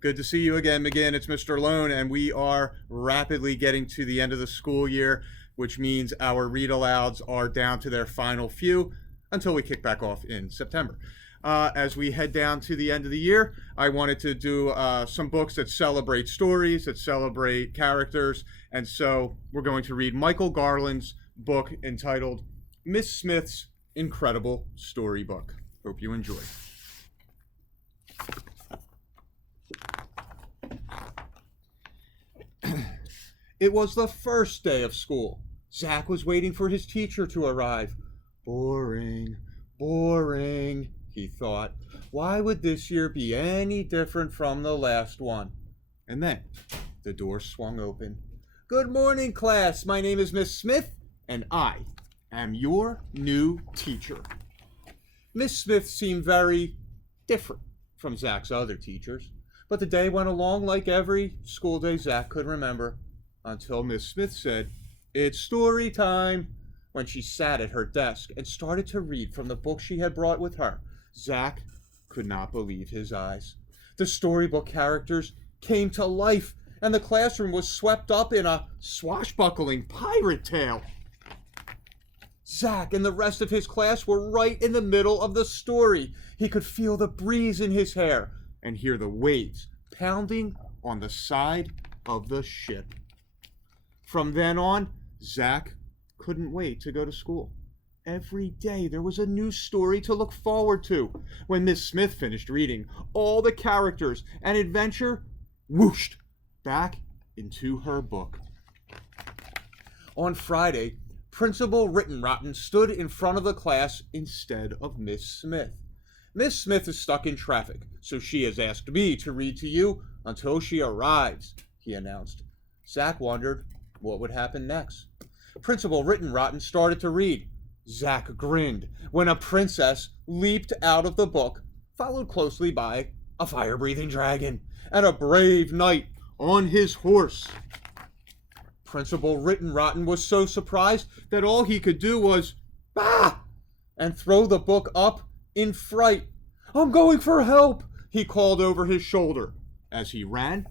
Good to see you again, McGinn. It's Mr. Lohn, and we are rapidly getting to the end of the school year, which means our read-alouds are down to their final few until we kick back off in September. As we head down to the end of the year, I wanted to do some books that celebrate stories, that celebrate characters, and so we're going to read Michael Garland's book entitled Miss Smith's Incredible Storybook. Hope you enjoy. It was the first day of school. Zach was waiting for his teacher to arrive. Boring, boring, he thought. Why would this year be any different from the last one? And then the door swung open. Good morning, class. My name is Miss Smith, and I am your new teacher. Miss Smith seemed very different from Zach's other teachers, but the day went along like every school day Zach could remember, until Miss Smith said, "It's story time," when she sat at her desk and started to read from the book she had brought with her. Zach could not believe his eyes. The storybook characters came to life, and the classroom was swept up in a swashbuckling pirate tale. Zach and the rest of his class were right in the middle of the story. He could feel the breeze in his hair and hear the waves pounding on the side of the ship. From then on, Zach couldn't wait to go to school. Every day there was a new story to look forward to. When Miss Smith finished reading, all the characters and adventure whooshed back into her book. On Friday, Principal Rittenrotten stood in front of the class instead of Miss Smith. Miss Smith is stuck in traffic, so she has asked me to read to you until she arrives, he announced. Zach wondered what would happen next. Principal Rittenrotten started to read. Zach grinned when a princess leaped out of the book, followed closely by a fire-breathing dragon and a brave knight on his horse. Principal Rittenrotten was so surprised that all he could do was, "Ah!" and throw the book up in fright. "I'm going for help," he called over his shoulder as he ran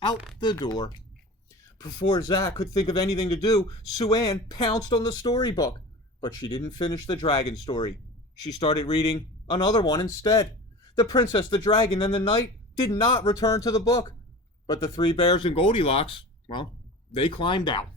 out the door. Before Zach could think of anything to do, Sue Ann pounced on the storybook, but she didn't finish the dragon story. She started reading another one instead. The princess, the dragon, and the knight did not return to the book, but the three bears and Goldilocks, well, they climbed out.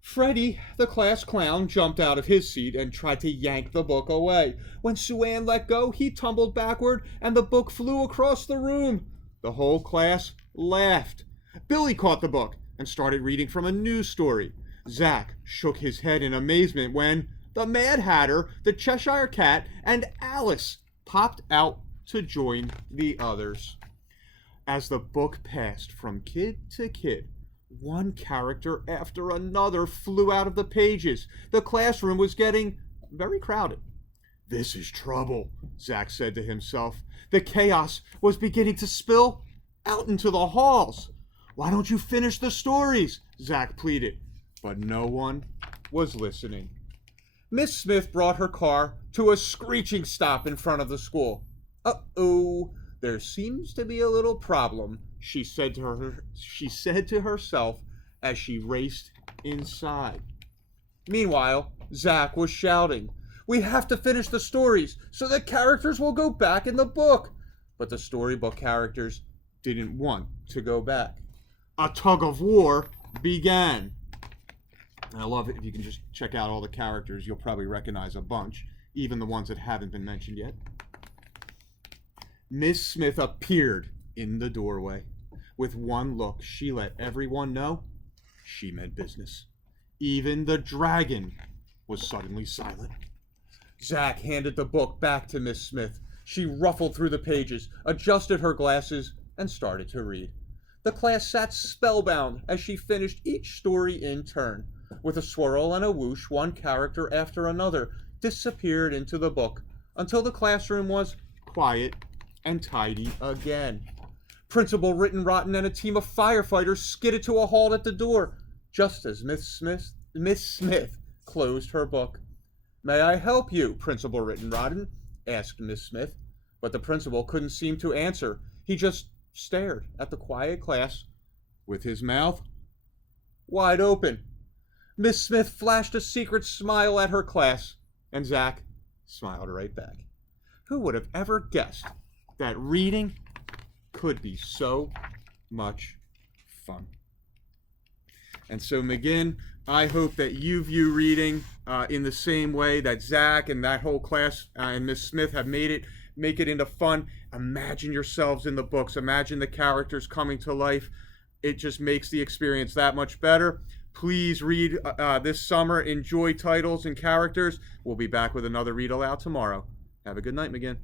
Freddie, the class clown, jumped out of his seat and tried to yank the book away. When Sue Ann let go, he tumbled backward and the book flew across the room. The whole class laughed. Billy caught the book and started reading from a new story. Zach shook his head in amazement when the Mad Hatter, the Cheshire Cat, and Alice popped out to join the others. As the book passed from kid to kid, one character after another flew out of the pages. The classroom was getting very crowded. This is trouble, Zach said to himself. The chaos was beginning to spill out into the halls. Why don't you finish the stories? Zach pleaded, but no one was listening. Miss Smith brought her car to a screeching stop in front of the school. Uh-oh. There seems to be a little problem, she said to herself as she raced inside. Meanwhile, Zach was shouting, "We have to finish the stories so the characters will go back in the book." But the storybook characters didn't want to go back. A tug of war began. And I love it. If you can just check out all the characters, you'll probably recognize a bunch, even the ones that haven't been mentioned yet. Miss Smith appeared in the doorway. With one look, she let everyone know she meant business. Even the dragon was suddenly silent. Zach handed the book back to Miss Smith. She ruffled through the pages, adjusted her glasses, and started to read. The class sat spellbound as she finished each story in turn. With a swirl and a whoosh, one character after another disappeared into the book until the classroom was quiet and tidy again. Principal Rittenrotten and a team of firefighters skidded to a halt at the door, just as Miss Smith closed her book. "May I help you, Principal Rittenrotten?" asked Miss Smith. But the principal couldn't seem to answer. He just stared at the quiet class with his mouth wide open. Miss Smith flashed a secret smile at her class, and Zach smiled right back. Who would have ever guessed that reading could be so much fun? And so, McGinn, I hope that you view reading in the same way that Zach and that whole class and Miss Smith have make it into fun. Imagine yourselves in the books. Imagine the characters coming to life. It just makes the experience that much better. Please read this summer. Enjoy titles and characters. We'll be back with another read aloud tomorrow. Have a good night, McGinn.